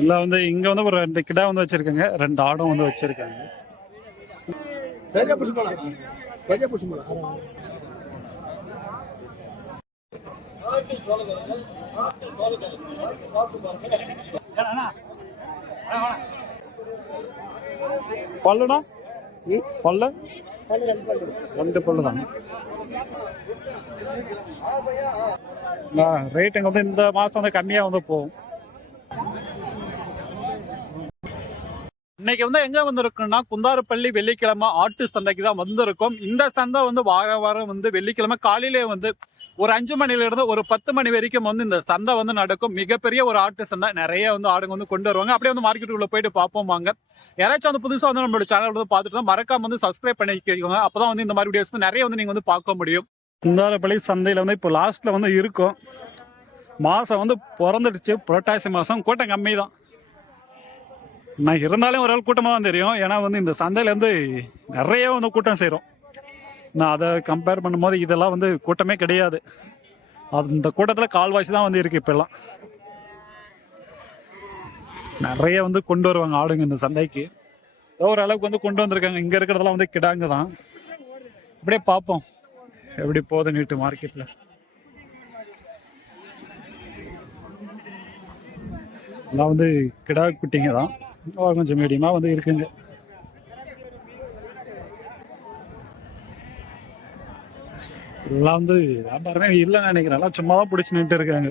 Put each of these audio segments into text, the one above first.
இல்லை வந்து இங்கே வந்து ஒரு ரெண்டு கிடா வந்து வச்சுருக்காங்க. ரெண்டு ஆடும் வந்து வச்சுருக்காங்க. சரியா புஷ் போலாம். சரியா புஷ் போலாம். பல்லுனா பல்லு? ரெண்டு பல்லு. தான் ரேட் இங்கே வந்து இந்த மாதம் வந்து கம்மியாக வந்து போகும். இன்னைக்கு வந்து எங்க வந்திருக்குன்னா குந்தாரப்பள்ளி வெள்ளிக்கிழமை ஆட்டு சந்தைக்கு தான் வந்திருக்கோம். இந்த சந்தை வந்து வார வாரம் வந்து வெள்ளிக்கிழமை காலையிலே வந்து ஒரு அஞ்சு மணிலிருந்து ஒரு பத்து மணி வரைக்கும் வந்து இந்த சந்தை வந்து நடக்கும். மிகப்பெரிய ஒரு ஆட்டு சந்தை. நிறைய வந்து ஆடுங்க வந்து கொண்டு வருவாங்க. அப்படியே வந்து மார்க்கெட்டுக்குள்ள போயிட்டு பார்ப்போம் வாங்க. யாராச்சும் வந்து புதுசாக வந்து நம்மளோட சேனல் வந்து பார்த்துட்டு தான் மறக்காம வந்து சப்ஸ்கிரைப் பண்ணிக்கோங்க. அப்போதான் வந்து இந்த மாதிரி வீடியோஸ் வந்து நிறைய வந்து நீங்கள் வந்து பார்க்க முடியும். குந்தாரப்பள்ளி சந்தையில் வந்து இப்போ லாஸ்ட்டில் வந்து இருக்கும். மாதம் வந்து பிறந்துடுச்சு. புரட்டாசி மாதம் கூட்டம் கம்மி தான் நான் இருந்தாலும் ஒரு ஆள் கூட்டமாக தான் தெரியும். ஏன்னா வந்து இந்த சந்தையிலேருந்து நிறைய வந்து கூட்டம் செய்கிறோம் நான் அதை கம்பேர் பண்ணும்போது இதெல்லாம் வந்து கூட்டமே கிடையாது. அது இந்த கூட்டத்தில் கால்வாசி தான் வந்து இருக்குது இப்போல்லாம். நிறைய வந்து கொண்டு வருவாங்க ஆடுங்க இந்த சந்தைக்கு. ஏதோ ஒரு அளவுக்கு வந்து கொண்டு வந்திருக்காங்க. இங்கே இருக்கிறதெல்லாம் வந்து கிடாங்க தான். இப்படியே பார்ப்போம். எப்படி போகுது நீட்டு மார்க்கெட்டில் எல்லாம் வந்து கிடா குட்டிங்க தான். கொஞ்சம் மீடியமாக வந்து இருக்குங்க. எல்லாம் வந்து வியாபாரமே இல்லைன்னு நினைக்கிறேன். எல்லாம் சும்மா தான் பிடிச்சி நின்று இருக்காங்க.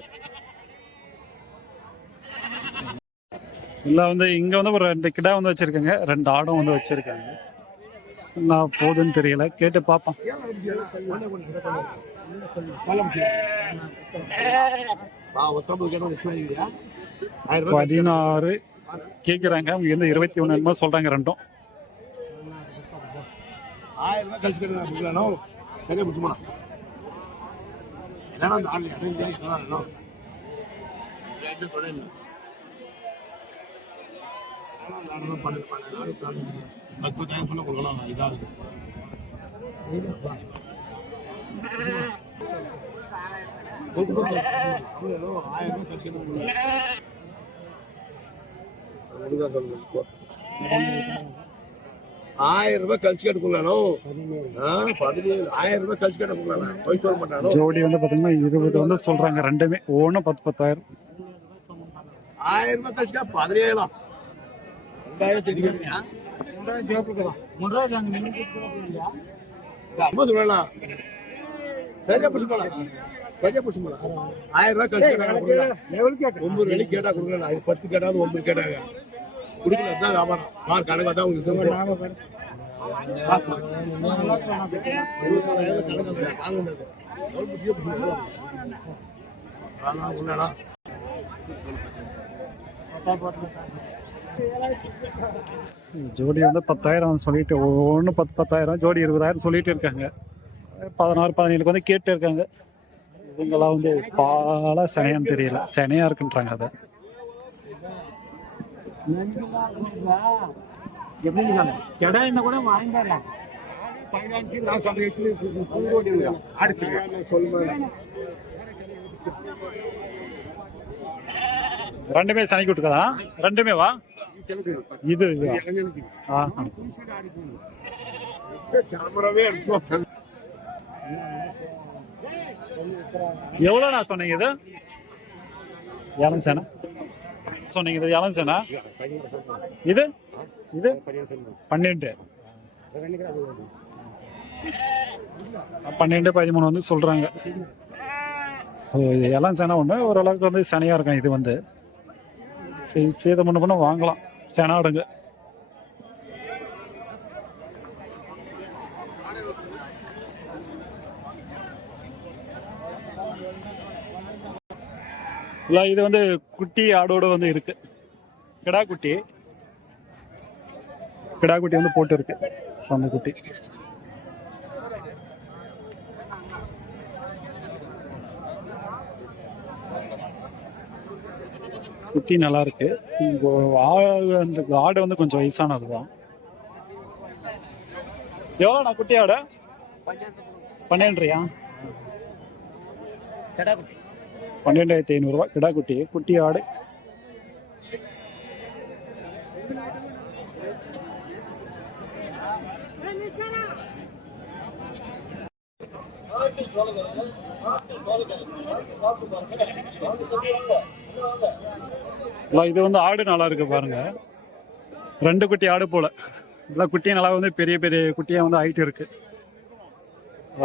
எல்லாம் வந்து இங்கே வந்து ஒரு ரெண்டு கிடா வந்து வச்சுருக்காங்க. ரெண்டு ஆடும் வந்து வச்சுருக்காங்க. நான் போகுதுன்னு தெரியல. கேட்டு பார்ப்போம் பதினாறு கேட்குறாங்க அவங்க வந்து இருபத்தி ஒன்று என்னமோ சொல்கிறாங்க ரெண்டும். ஆயிரம் ரூபாய் கழிச்சு கேட்டு சரியா புஷ் என்னன்னா அந்த ஆள்? இடம் ரெண்டு தொழில் இல்லை. பன்னெண்டு பன்னெண்டு பத்தாயிரம் கொடுக்கலாம். ஆயிரம் ரூபாய் கழிச்சு ஆயிரம் ரூபாய் கழிச்சு பதினேழு ஆயிரம் ரூபாய் கழிச்சு கேட்டுக்கொள்ளலாம் போய் சொல்ல மாட்டானோ? ஜோடி வந்து பார்த்தீங்கன்னா இருபது வந்து சொல்கிறாங்க ரெண்டுமே. ஒவ்வொன்றும் பத்து பத்தாயிரம். ஆயிரம் ரூபாய் கழிச்சு கேட்டா பதினேழாம் ரெண்டாயிரம் செடி கேட்குறியா அம்மா சொல்லலாம் சரியா புடிச்சு போலாம் சரியா ஆயிரம் ரூபாய் கழிச்சு கேட்டா ஒன்பது வேலைக்கு கேட்டா கொடுக்கலாம் பத்து கேட்டாவது ஒன்பது கேட்டாங்க. குடிக்கல தான் வியாபாரம். பார் கணக்கு தான் உங்களுக்கு இருபத்தோராயிரம் கணக்கு அந்த வாங்கினது எவ்வளவு புடிச்சு ஜோடி வந்து பத்தாயிரம் சொல்லிட்டு ஒன்று பத்து பத்தாயிரம் ஜோடி இருபதாயிரம் சொல்லிட்டு இருக்காங்க. பதினாறு பதினேழுக்கு வந்து கேட்டு இருக்காங்க இதுங்கெல்லாம் வந்து பாலா சனையான்னு தெரியல. சனையா இருக்குன்றாங்க அதை. எப்படி இருக்காங்க என்ன கூட நான் சொல்றேன் அடுத்து சொல்லுங்க ரெண்டுமே சனைக்கு விட்டுக்கதா ரெண்டுமே வா இது. எவ்வளோ நான் எவ்வளோண்ணா சொன்னீங்க இது? ஏழம் சேனா சொன்னீங்க இது எலன்சனா சேனா இது? இது? பன்னெண்டு பன்னெண்டு பதிமூணு வந்து சொல்கிறாங்க ஸோ இது எல்லாம் சேனா ஒன்று ஓரளவுக்கு வந்து சனையாக இருக்கும் இது வந்து. சரி சேதம் பண்ண பண்ண வாங்கலாம். சேனாடுங்க இல்லை இது வந்து குட்டி ஆடோட வந்து இருக்கு. கிடா குட்டி. கிடா குட்டி வந்து போட்டு இருக்கு ஸோ குட்டி. குட்டி நல்லா இருக்கு. ஆடு அந்த ஆடு வந்து கொஞ்சம் வயசானது தான் எவ்வளோண்ணா குட்டி ஆடு? குட்டி. பன்னெண்டாயிரத்தி ஐநூறுரூவா கிடா குட்டி குட்டி ஆடு இது வந்து ஆடு நல்லா இருக்கு பாருங்க. ரெண்டு குட்டி ஆடு போல. இல்லை குட்டி நல்லா வந்து பெரிய பெரிய குட்டியாக வந்து ஆயிட்டு இருக்கு.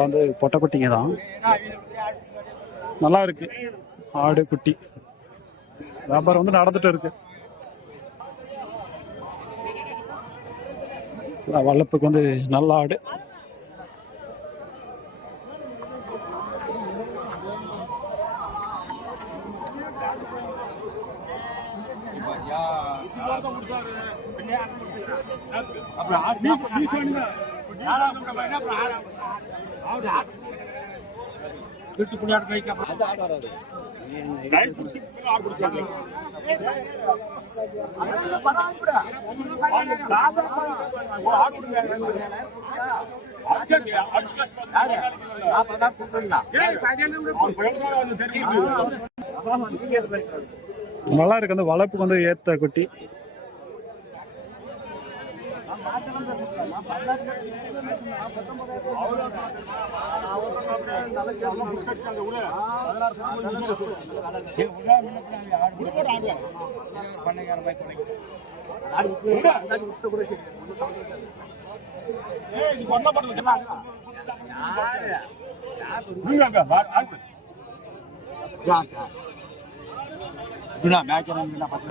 வந்து பொட்டை குட்டிங்க தான். நல்லா இருக்கு ஆடு குட்டி. வியாபாரம் வந்து நடந்துட்டு இருக்கு வளர்ப்புக்கு வந்து நல்ல ஆடு. வீட்டு புள்ளியாடு போய்க்க நல்லா இருக்கு. அந்த வளர்ப்புக்கு வந்து ஏத்த குட்டி.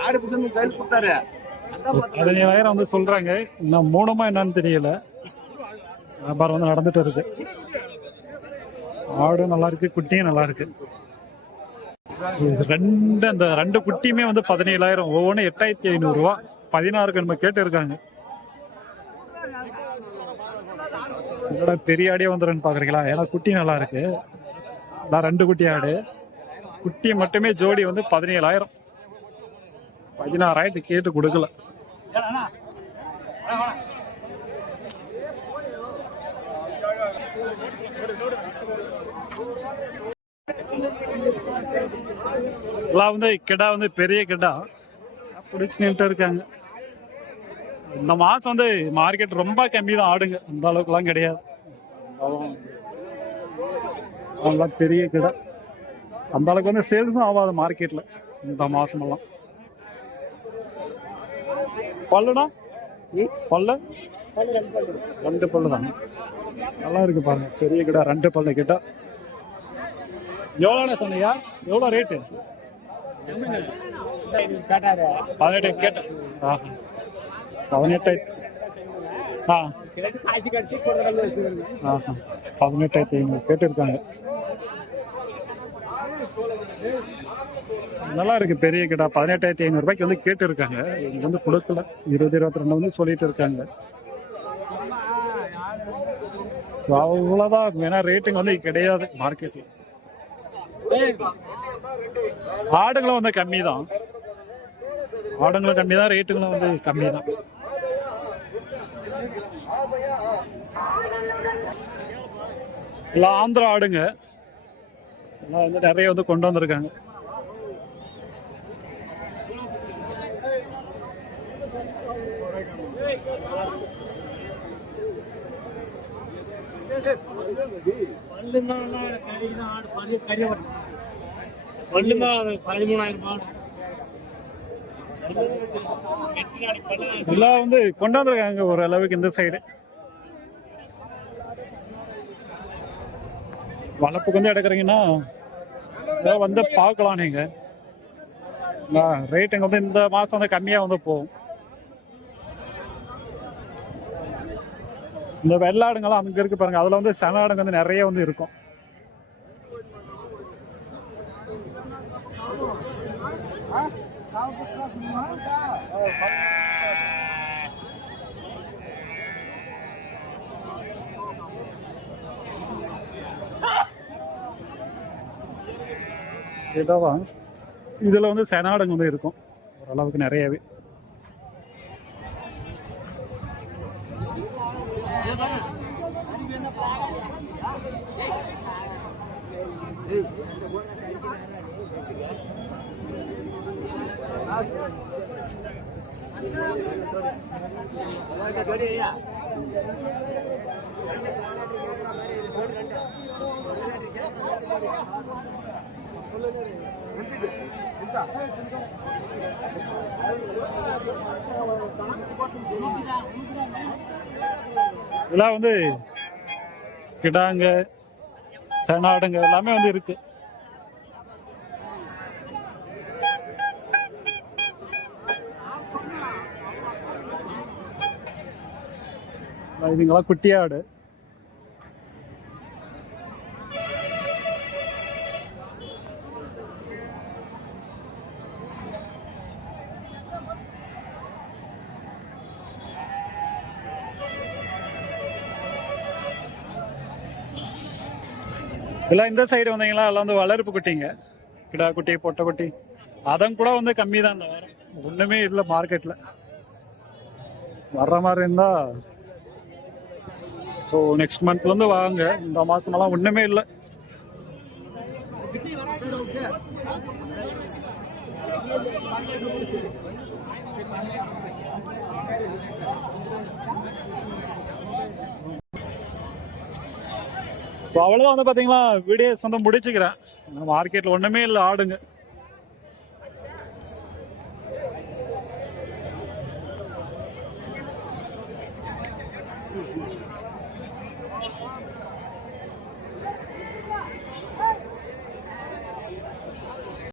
ஆடு புசன் கையில் கொடுத்தாரு. பதினேழாயிரம் வந்து சொல்றாங்க. இன்னும் மூணுமா என்னன்னு தெரியல. வியாபாரம் வந்து நடந்துட்டு இருக்கு. ஆடும் நல்லா இருக்கு குட்டியும் நல்லா இருக்கு. ரெண்டு அந்த ரெண்டு குட்டியுமே வந்து பதினேழாயிரம். ஒவ்வொன்றும் எட்டாயிரத்தி ஐநூறு ரூபா பதினாறுக்கு நம்ம கேட்டு இருக்காங்க என்னடா பெரிய ஆடியே வந்துடுன்னு பாக்குறீங்களா? ஏன்னா குட்டி நல்லா இருக்கு. நான் ரெண்டு குட்டி ஆடு. குட்டி மட்டுமே ஜோடி வந்து பதினேழாயிரம். பதினாறாயிரத்துக்கு கேட்டு கொடுக்கல. எல்லாம் வந்து கிடா வந்து பெரிய கிடா. பிடிச்சி நின்று இருக்காங்க. இந்த மாதம் வந்து மார்க்கெட் ரொம்ப கம்மி தான் ஆடுங்க. அந்த அளவுக்குலாம் கிடையாது. அதெல்லாம் பெரிய கிடா. அந்த அளவுக்கு வந்து சேல்ஸும் ஆகாது மார்க்கெட்டில் இந்த மாதமெல்லாம் பல்லுனா பல்லு? ரெண்டு பல்லு. தான். நல்லா இருக்கு பாருங்க. பெரிய கிடா ரெண்டு பல்லு கிட்ட. எவ்வளோண்ணே சொன்னீங்க? எவ்வளோ ரேட்டு? பதினெட்டு கேட்டேன் ஆ. பதினெட்டாயிரத்து ஆ. பதினெட்டாயிரத்தி ஐநூறு கேட்டிருக்காங்க. நல்லா இருக்கு பெரிய கிட்ட பதினெட்டாயிரத்தி ஐநூறுரூபாய்க்கு வந்து கேட்டு இருக்காங்க இங்க வந்து கொடுக்கல. இருபது இருபத்தி ரெண்டு வந்து சொல்லிட்டு இருக்காங்க. ஸோ அவ்வளோதான் வேணா ரேட்டுங்க வந்து கிடையாது மார்க்கெட்ல ஆடுங்களும் வந்து கம்மி தான் ஆடுங்களும் கம்மி தான் ரேட்டுங்களும் வந்து கம்மி தான் ஆந்திரா ஆடுங்க. எல்லாம் வந்து நிறைய வந்து கொண்டு வந்திருக்காங்க. பல்லுங்க பதிமூணாயிரம் ரூபாய் எல்லாம் வந்து கொண்டு வந்திருக்காங்க இந்த சைடு வளர்ப்புக்கு வந்து எடுக்கிறீங்கன்னா ஏதோ வந்து பார்க்கலாம் நீங்க. ரேட்டுங்க வந்து இந்த மாதம் வந்து கம்மியாக வந்து போகும். இந்த வெள்ளாடுங்கெல்லாம் அங்கே இருக்கு பாருங்க. அதில் வந்து செனாடுங்க வந்து நிறைய வந்து இருக்கும். இதான் இதில் வந்து செனாடங்க வந்து இருக்கும். ஓரளவுக்கு நிறையவே. இதெல்லாம் வந்து கிடாங்க சனாடுங்க எல்லாமே வந்து இருக்கு. இதுங்கெல்லாம் குட்டியாடு. இதெல்லாம் இந்த சைடு வந்தீங்களா? எல்லாம் வந்து வளர்ப்பு குட்டிங்க. கிடா குட்டி பொட்டை குட்டி. அதன் கூட வந்து கம்மி தான் இந்த வாரம். ஒன்றுமே இல்லை மார்க்கெட்டில் வர்ற மாதிரி இருந்தா ஸோ நெக்ஸ்ட் மந்த்ல இருந்து வாங்க. இந்த மாசமெல்லாம் ஒன்றுமே இல்லை. ஸோ அவ்வளோதான் வந்து பார்த்தீங்களா வீடியோ சொந்தம் முடிச்சுக்கிறேன். மார்க்கெட்டில் ஒன்றுமே இல்லை ஆடுங்க.